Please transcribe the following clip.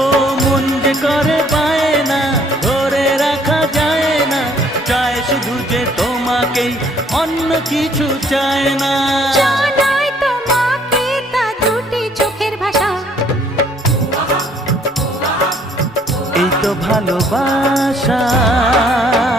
ও মন যে করে পায় না ধরে রাখা যায় না চায় শুধু যে তোমাকেই অন্য কিছু চায় না এই তো ভালোবাসা